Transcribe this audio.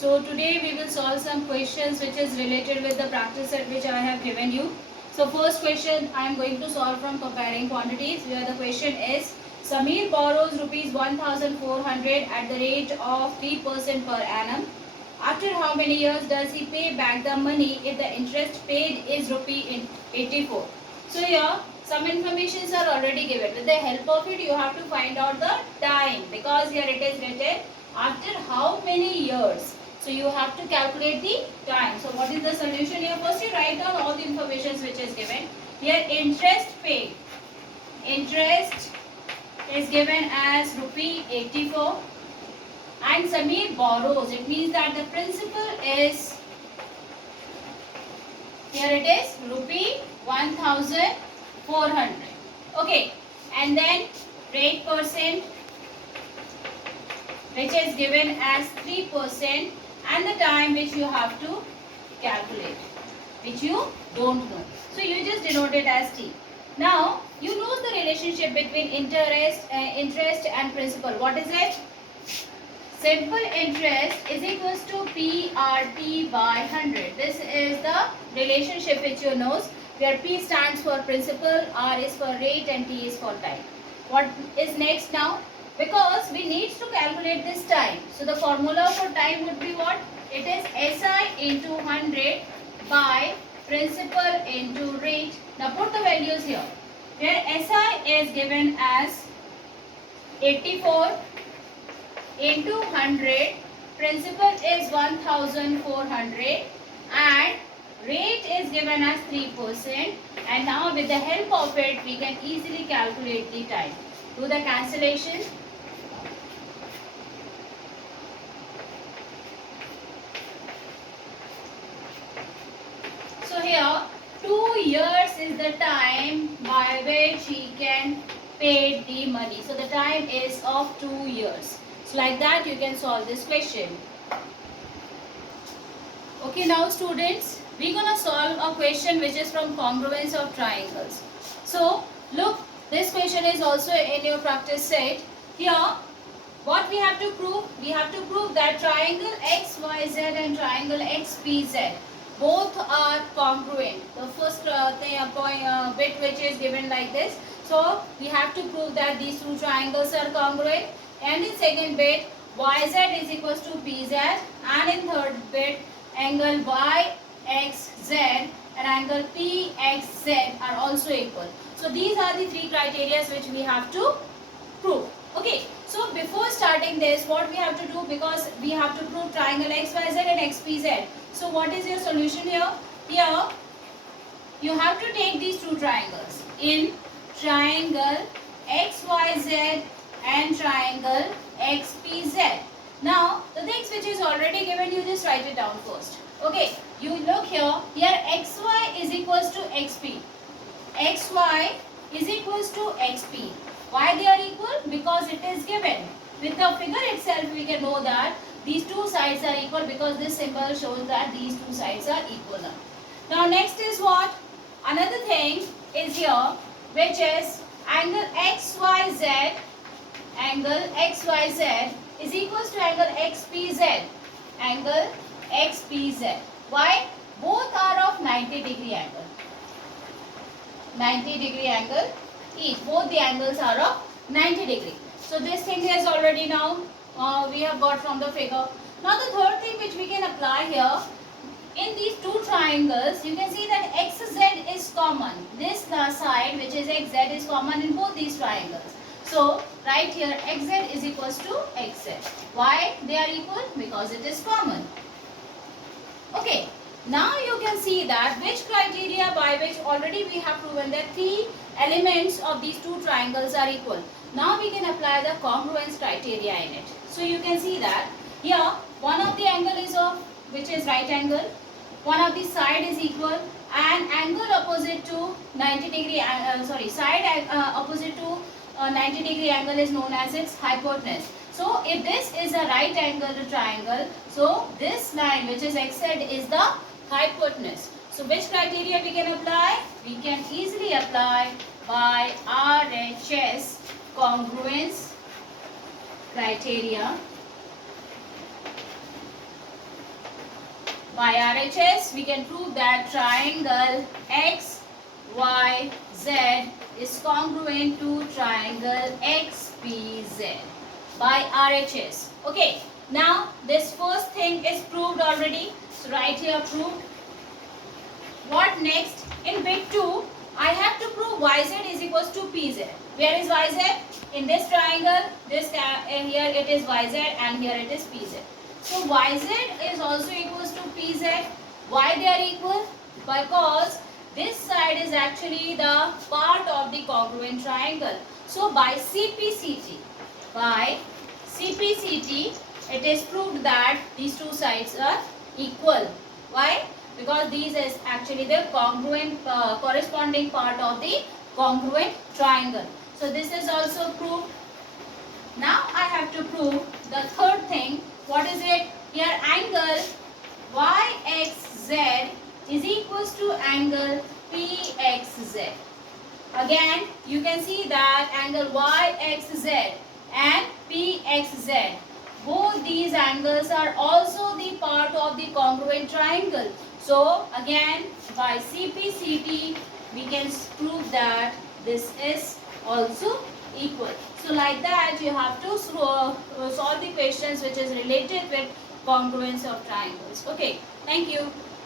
So today we will solve some questions which is related with the practice set which I have given you. So first question I am going to solve from comparing quantities, where the question is Sameer borrows rupees 1400 at the rate of 3% per annum. After how many years does he pay back the money if the interest paid is rupee 84? So here some informations are already given. With the help of it you have to find out the time, because here it is written after how many years. So you have to calculate the time. So what is the solution here? First you write down all the information which is given. Here interest paid. Interest is given as rupee 84. And Sameer borrows. It means that the principal is, here it is, rupee 1400. Okay. And then rate percent, which is given as 3%, and the time which you have to calculate, which you don't know. So you just denote it as T. Now you know the relationship between interest and principal. What is it? Simple interest is equals to PRT by 100. This is the relationship which you know, where P stands for principal, R is for rate, and T is for time. What is next now? Because we need to calculate this time. So the formula for time would be what? It is SI into 100 by principal into rate. Now put the values here. Here SI is given as 84 into 100, principal is 1400, and rate is given as 3%. And now with the help of it we can easily calculate the time. Do the cancellation. So here 2 years is the time by which he can pay the money. So the time is of 2 years. So like that you can solve this question. Okay, now students, we're gonna solve a question which is from congruence of triangles. So look, this question is also in your practice set. Here what we have to prove? We have to prove that triangle XYZ and triangle XPZ both are congruent. The first bit which is given like this. So we have to prove that these two triangles are congruent. And in second bit, YZ is equals to PZ, and in third bit, angle YXZ and angle PXZ are also equal. So these are the three criteria which we have to prove. Okay, so before starting this, what we have to do, because we have to prove triangle XYZ and XPZ. So what is your solution here? Here, you have to take these two triangles. In triangle XYZ and triangle XPZ. Now the things which is already given, you just write it down first. Okay, you look here. Here XY is equals to XP. XY is equals to XP. Why they are equal? Because it is given. With the figure itself we can know that these two sides are equal, because this symbol shows that these two sides are equal. Now next is what? Another thing is here, which is angle XYZ. Angle XYZ is equals to angle XPZ. Angle XPZ. Why? Both are of 90-degree angle. 90-degree angle each. Both the angles are of 90 degree. So this thing is already now we have got from the figure. Now the third thing which we can apply here, in these two triangles you can see that XZ is common. This side which is XZ is common in both these triangles. So right here XZ is equals to XZ. Why they are equal? Because it is common. Okay. Now you can see that which criteria by which already we have proven that three elements of these two triangles are equal. Now we can apply the congruence criteria in it. So you can see that here one of the angle is of which is right angle, one of the side is equal, and angle opposite to 90 degree side opposite to 90 degree angle is known as its hypotenuse. So if this is a right angle triangle, so this line which is XZ is the hypotenuse. So which criteria we can apply? We can easily apply by RHS congruence criteria. By RHS, we can prove that triangle X, Y, Z is congruent to triangle XPZ by RHS. Okay, now this first thing is proved already. So right here proved. What next? In bit 2, I have to prove YZ is equals to PZ. Where is YZ? In this triangle, here it is YZ and here it is PZ. So YZ is also equals to PZ. Why they are equal? Because this side is actually the part of the congruent triangle. So by CPCT, it is proved that these two sides are equal. Why? Because these is actually the congruent corresponding part of the congruent triangle. So this is also proved. Now I have to prove the third thing. What is it? Here angle YXZ is equals to angle PXZ. Again, you can see that angle YXZ and PXZ, both these angles are also the part of the congruent triangle. So again, by CPCT, we can prove that this is also equal. So like that, you have to solve the questions which is related with congruence of triangles. Okay, thank you.